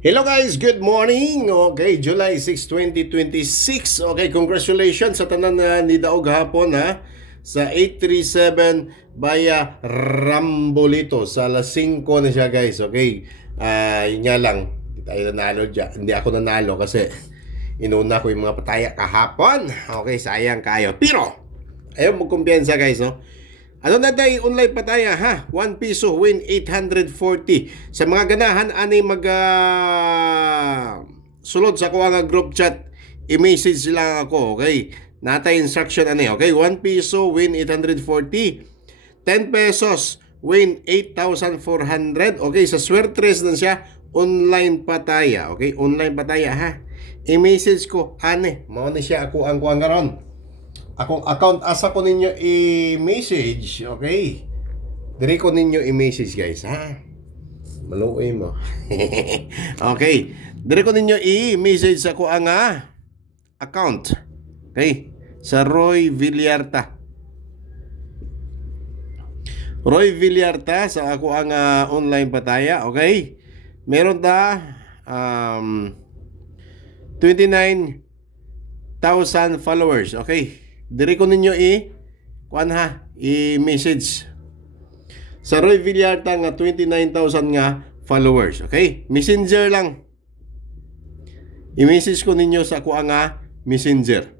Hello guys, good morning. Okay, July 6, 2026. Okay, congratulations sa tanan na ni Daog hapon ha. Sa 837 via Rambolito sa alas 5 na siya guys. Okay. Yun nga lang. Hindi tayo nanalo dyan. Hindi ako nanalo kasi inuna ko yung mga pataya kahapon. Okay, sayang kayo. Pero ayaw magkumpiyansa guys, no? Ano na tayo online pataya ha? 1 piso win 840. Sa mga ganahan ani mag sulod sa kuha nga group chat, i-message lang ako, okay? Natay instruction ani, okay? 1 piso win 840. 10 pesos win 8,400. Okay, sa Swertres na siya online pataya, okay? Online pataya ha. I-message ko ani, mao ni siya ako ang kuha karon. Akong account asa ko ninyo i-message, okay? Dire ko ninyo i-message guys, ha? Maluoy mo. Okay. Dire ko ninyo i-message sa ko ang account. Okay? Sa Roy Villarta. Roy Villarta sa ako ang online pataya, okay? Meron ta 29,000 followers, okay? Dire ko ninyo i-message sa Roy Villarta nga 29,000 nga followers, okay? Messenger lang. I-message ko ninyo sa ako nga messenger.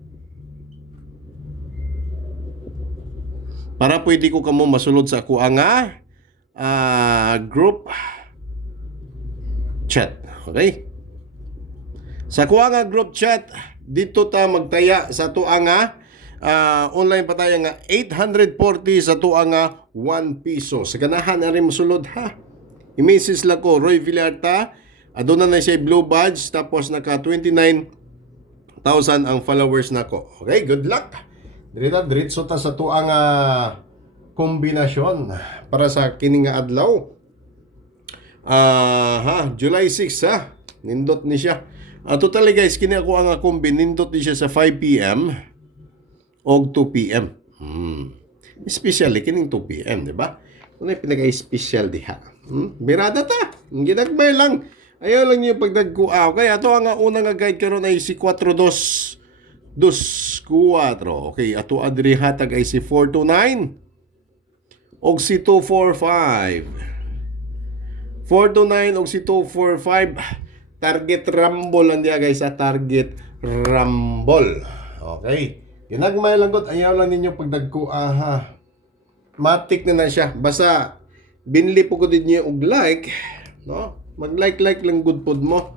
Para pwede ko kamo masulod sa ako nga group chat, okay? Sa ako nga group chat, dito ta magtaya sa to nga online pataya nga 840 sa tuwa nga 1 piso. Sa ganahan na rin masulod ha. I-message lang ko, Roy Villarta. Aduna na siya blue badge. Tapos naka 29,000 ang followers na ko. Okay, good luck. Diretso ta sa tuwa nga kombinasyon para sa kining nga adlaw. July 6 ha. Nindot ni siya. Totally guys, kini ako ang kombi. Nindot ni siya sa 5 p.m. og 2 p.m. Especially kining 2 p.m, di ba? Ano pinaka-special diha? Birada ta. Ginagmay lang. Ayaw lang niyo pagdagkuaw. Kaya ato ang unang nga guide karon ay si 4224. Okay, ato adri hatag ay si 429 og si 245. 429 og si 245. Target Rumble ang diya guys, target Rumble. Okay. Ginagmay lang gud, ayaw lang ninyo pagdagko matik na siya. Basta binli po ko din niyo og like, no? Mag-like lang good pod mo.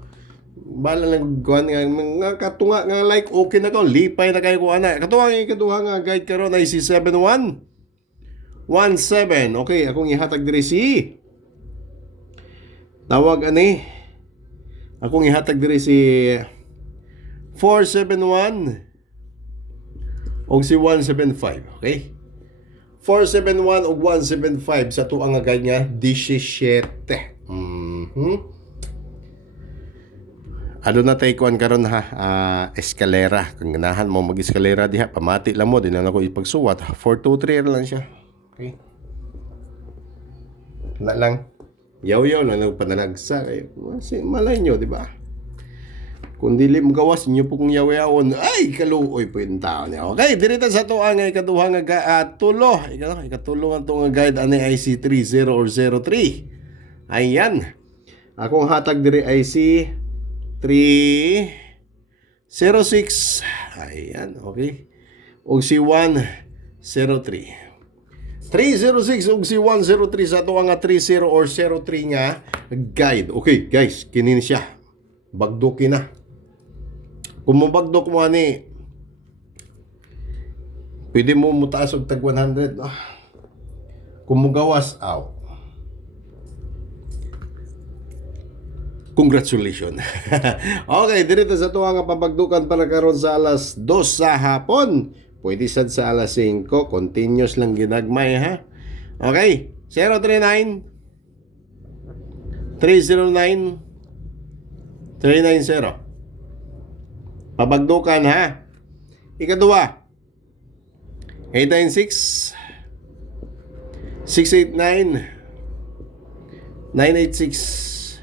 Bala lang kuan nga katunga nga like okay na ko, lipay na kayo ko ana. Katunga nga ikaduha nga guide karon ay si 7117. Okay, akong ihatag diri si tawag ani. Akong ihatag diri si 471 og si 175, okay? 471 og 175 sa tuang nga guide nga 17. Ano na tayo kuan karon ha? Eskalera. Kung ganahan mo mag-eskalera diha, pamati lang mo din na ako ipagsuwat. 423 lang siya. Okay? Na lang. Yaw-yaw lang panalagsa kayo. Malay nyo, di ba? Kung dili mo gawas inyo po kung yaw-yawon, ay kaluoy po yung tao niya. Okay, dirita sa to ang ikaduha nga tulo. Ikatulo nga to nga guide ani IC30 or 03. Ayan. Akong hatag diri IC 306. Ayan, okay. Og si 103. 306 og si 103 sa to nga 30 or 03 nga guide. Okay, guys, kinin siya. Bagduki na. Kung mabagdok mo ani, pwede mo mutaas og tag 100. Kung mugawas, congratulations. Okay, dirito sa tuwa nga pabagdukan para karon sa alas 2 sa hapon. Pwede sad sa alas 5. Continuous lang ginagmay ha. Okay, 039 309 390. Pabagdukan ha. Ikaduha 896 689 986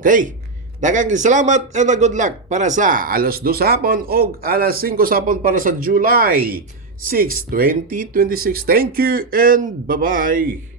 Okay. Daghang salamat and a good luck para sa alas 2 sa hapon o alas 5 sa hapon para sa July 6, 2026. Thank you and bye-bye.